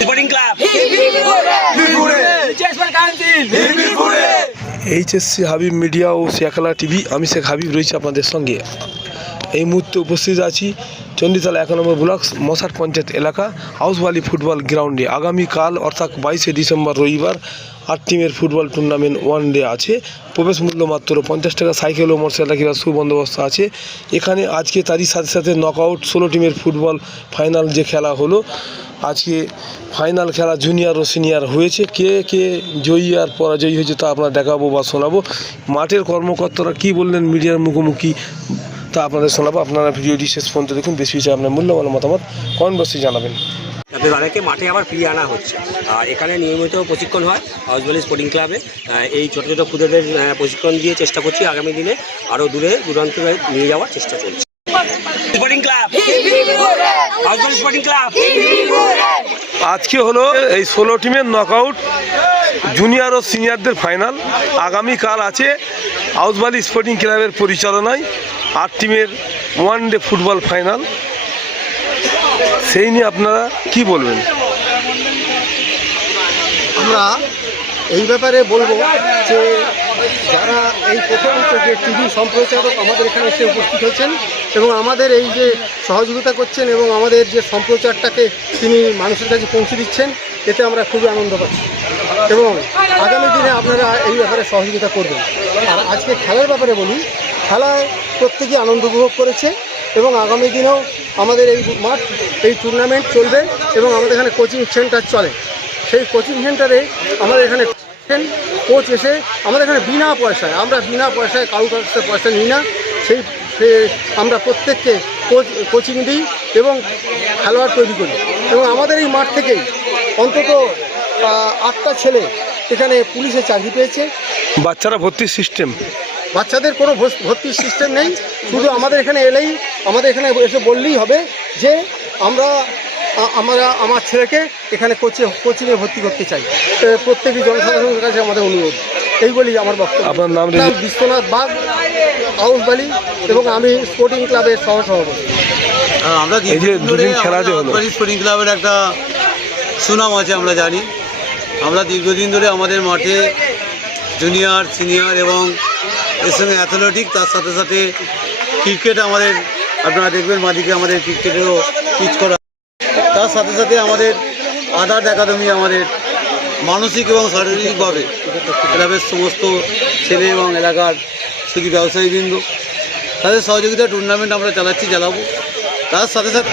Sporting club HSC Habib media ও শেখালা TV. আমি শেখ হাবিব রয়েছি আপনাদের সঙ্গে। এই মুহূর্তে উপস্থিত আছি চণ্ডীতলা 1 নম্বর ব্লক মশাট পঞ্চায়েত এলাকা হাউসবালি ফুটবল গ্রাউন্ডে। আগামীকাল অর্থাৎ 22শে ডিসেম্বর রবিবার 8 টিমের ফুটবল টুর্নামেন্ট ওয়ান ডে আছে। প্রবেশ মূল্য মাত্র 50 টাকা। সাইকেল ও মোটরসাইকেল সুবন্দোবস্ত আছে এখানে। আজকে তারই সাথে সাথে নকআউট 16 টিমের ফুটবল ফাইনাল যে খেলা হলো, আজকে ফাইনাল খেলা জুনিয়র ও সিনিয়র হয়েছে। কে কে জয়ী আর পরাজয়ী হয়েছে তা আপনারা দেখাবো বা শোনাবো। মাঠের কর্মকর্তারা কি বললেন মিডিয়ার মুখোমুখি তা আপনাদের শোনাবো। আপনারা ভিডিওটি শেষ পর্যন্ত দেখুন। বেশি বেশি আপনার মূল্যবান মতামত কমেন্ট বক্সে জানাবেন। তাদেরকে মাঠে আবার ফিরিয়ে আনা হচ্ছে। আর এখানে নিয়মিত প্রশিক্ষণ হয় হাউসবালি স্পোর্টিং ক্লাবে। এই ছোটো ছোটো খুদেদের প্রশিক্ষণ দিয়ে চেষ্টা করছি আগামী দিনে আরও দূরে দূরান্তে নিয়ে যাওয়ার চেষ্টা চলছে। স্পোর্টিং ক্লাব, হাউসবালি স্পোর্টিং ক্লাব। আজকে হলো এই 16 টিমের নকআউট জুনিয়র ও সিনিয়রদের ফাইনাল। আগামীকাল আছে হাউসবালি স্পোর্টিং ক্লাবের পরিচালনায় 8 টিমের ওয়ান ডে ফুটবল ফাইনাল। সেই নিয়ে আপনারা কি বলবেন? আমরা এই ব্যাপারে বলবো যে যারা এই প্রথম যে টিভি সম্প্রচারক আমাদের এখানে এসে উপস্থিত হয়েছেন এবং আমাদের এই যে সহযোগিতা করছেন এবং আমাদের যে সম্প্রচারটাকে তিনি মানুষের কাছে পৌঁছে দিচ্ছেন, এতে আমরা খুবই আনন্দ পাচ্ছি এবং আগামী দিনে আপনারা এই ব্যাপারে সহযোগিতা করবেন। আর আজকে খেলার ব্যাপারে বলি, খেলায় প্রত্যেকেই আনন্দ উপভোগ করেছে এবং আগামী দিনেও আমাদের এই মাঠ এই টুর্নামেন্ট চলবে এবং আমাদের এখানে কোচিং সেন্টার চলে। সেই কোচিং সেন্টারে আমাদের এখানে কোচ এসে আমাদের এখানে বিনা পয়সায়, আমরা বিনা পয়সায় কারোর কাছে পয়সা নিই না, আমরা প্রত্যেককে কোচিং দিই এবং খেলোয়াড় তৈরি করি। এবং আমাদের এই মাঠ থেকেই অন্তত 8টা ছেলে এখানে পুলিশে চাকরি পেয়েছে। বাচ্চারা ভর্তির সিস্টেম, বাচ্চাদের কোনো ভর্তির সিস্টেম নেই, শুধু আমাদের এখানে এলেই, আমাদের এখানে এসে বললেই হবে যে আমার ছেলেকে এখানে কোচিংয়ে ভর্তি করতে চাই। প্রত্যেকই জনসাধারণের কাছে আমাদের অনুরোধ। এই বলি আমার বক্তব্য। আপনার নাম? বিশ্বনাথ বাগ, হাউসবালি, এবং আমি স্পোর্টিং ক্লাবের সহসভাপতি। আমরা স্পোর্টিং ক্লাবের একটা সুনাম আছে, আমরা জানি। আমরা দীর্ঘদিন ধরে আমাদের মাঠে জুনিয়র, সিনিয়র এবং এর সঙ্গে অ্যাথলেটিক, তার সাথে সাথে ক্রিকেট আমাদের, আপনারা দেখবেন বাদিকে আমাদের ক্রিকেটেরও পিচ করা। তার সাথে সাথে আমাদের আদার্স একাডেমি, আমাদের মানসিক এবং শারীরিকভাবে ক্লাবের সমস্ত ছেলে এবং এলাকার শুধু ব্যবসায়ীবৃন্দ তাদের সহযোগিতা টুর্নামেন্ট আমরা চালাবো। তার সাথে সাথে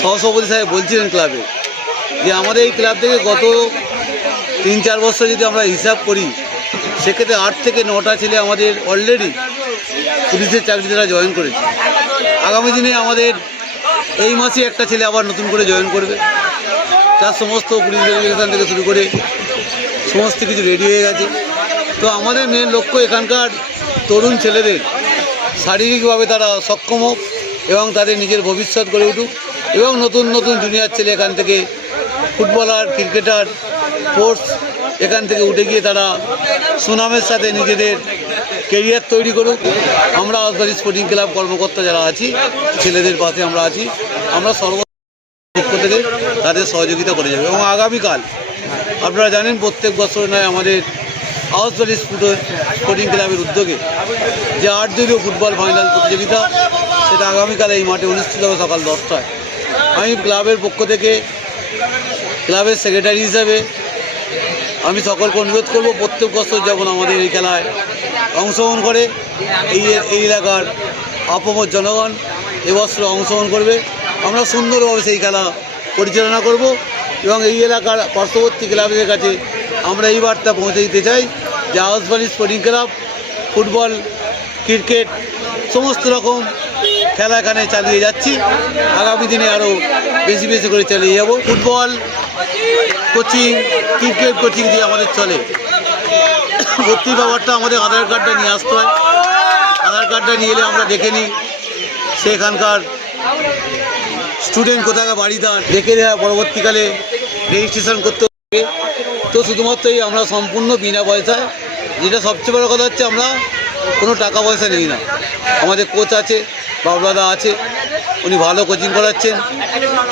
সহসভাপতি সাহেব বলছিলেন ক্লাবে যে আমাদের এই ক্লাব থেকে গত 3-4 বছর যদি আমরা হিসাব করি, সেক্ষেত্রে 8 থেকে 9টা ছেলে আমাদের অলরেডি পুলিশের চাকরি তারা জয়েন করেছে। আগামী দিনে আমাদের এই মাসে একটা ছেলে আবার নতুন করে জয়েন করবে। তার সমস্ত পুলিশ ভেরিফিকেশান থেকে শুরু করে সমস্ত কিছু রেডি হয়ে গেছে। তো আমাদের মেন লক্ষ্য এখানকার তরুণ ছেলেদের শারীরিকভাবে তারা সক্ষম হোক এবং তাদের নিজের ভবিষ্যৎ গড়ে উঠুক এবং নতুন নতুন জুনিয়র ছেলে এখান থেকে ফুটবলার, ক্রিকেটার, স্পোর্টস এখান থেকে উঠে গিয়ে তারা সুনামের সাথে নিজেদের কেরিয়ার তৈরি করুক। আমরা হাউসবালি স্পোর্টিং ক্লাব কর্মকর্তা যারা আছি, ছেলেদের পাশে আমরা আছি। আমরা সর্বপক্ষ থেকে তাদের সহযোগিতা করে যাবে। এবং আগামীকাল আপনারা জানেন প্রত্যেক বছর নয় আমাদের হাউসবালি স্পোর্টিং ক্লাবের উদ্যোগে যে 8 দলীয় ফুটবল ফাইনাল প্রতিযোগিতা, সেটা আগামীকাল এই মাঠে অনুষ্ঠিত হবে সকাল 10টায়। আমি ক্লাবের পক্ষ থেকে, ক্লাবের সেক্রেটারি হিসাবে আমি সকলকে অনুরোধ করব প্রত্যেক বছর যেমন আমাদের এই খেলায় অংশগ্রহণ করে এই এলাকার আপামর জনগণ এবছর অংশগ্রহণ করবে। আমরা সুন্দরভাবে সেই খেলা পরিচালনা করব এবং এই এলাকার পার্শ্ববর্তী ক্লাবের কাছে আমরা এই বার্তা পৌঁছে দিতে চাই যে হাউসবালি স্পোর্টিং ক্লাব ফুটবল, ক্রিকেট সমস্ত রকম খেলা এখানে চালিয়ে যাচ্ছি। আগামী দিনে আরও বেশি বেশি করে চালিয়ে যাব। ফুটবল কোচিং, ক্রিকেট কোচিং দিয়ে আমাদের চলে। ভর্তি ব্যাপারটা আমাদের আধার কার্ডটা নিয়ে আসতে হয়। আধার কার্ডটা নিয়ে এলে আমরা দেখে নিই সেখানকার স্টুডেন্ট কোথায় বাড়ি, তার দেখে দেওয়া পরবর্তীকালে রেজিস্ট্রেশন করতে হবে। তো শুধুমাত্র আমরা সম্পূর্ণ বিনা পয়সায়, যেটা সবচেয়ে বড় কথা হচ্ছে আমরা কোনো টাকা পয়সা নিই না। আমাদের কোচ আছে, বাবলাদা আছে, উনি ভালো কোচিং করাচ্ছেন।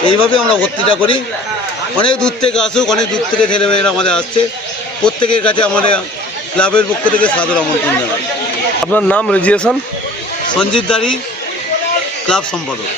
এইভাবে আমরা ভর্তিটা করি অনেক দূর থেকে আসুক, অনেক দূর থেকে ছেলেমেয়েরা আমাদের আসছে, প্রত্যেকের কাছে আমাদের ক্লাবের পক্ষ থেকে সাদর আমন্ত্রণ জানাই। আপনার নাম, রেজিস্ট্রেশন? সঞ্জিত দাড়ি, ক্লাব সম্পাদক।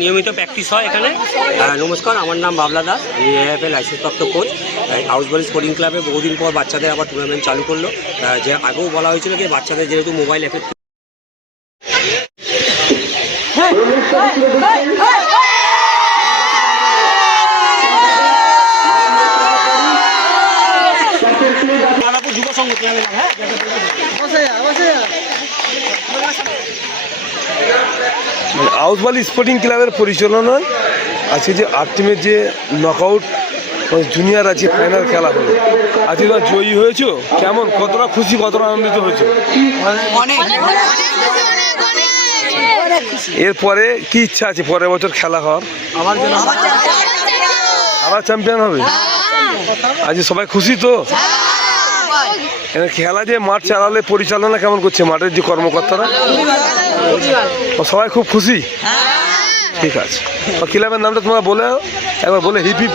নিয়মিত প্র্যাকটিস হয় এখানে। নমস্কার, আমার নাম বাবলা দাস, আমি এএফএ লাইসেন্সপ্রাপ্ত কোচ। হাউসবালি স্পোর্টিং ক্লাবে বহুদিন পর বাচ্চাদের আবার টুর্নামেন্ট চালু করলো। যে আগেও বলা হয়েছিল যে বাচ্চাদের যেহেতু মোবাইল এফেক্ট যুব সংঘ হাউসবালি স্পোর্টিং ক্লাবের পরিচালনায় আজকে যে 8 টিমের যে নকআউট জুনিয়র আছে ফাইনাল খেলা হলো, আজকে তোমরা জয়ী হয়েছো, কেমন, কতটা খুশি, কতটা আনন্দিত হয়েছো? এরপরে কি ইচ্ছা আছে পরের বছর খেলা হওয়ার? আবার চ্যাম্পিয়ন হবে? আজ সবাই খুশি তো? খেলা যে মাঠ চালালে পরিচালনা কেমন করছে মাঠের যে কর্মকর্তারা? সবাই খুব খুশি? ঠিক আছে। ক্লাবের নামটা তোমরা বলে একবার বলে হিপ হিপ।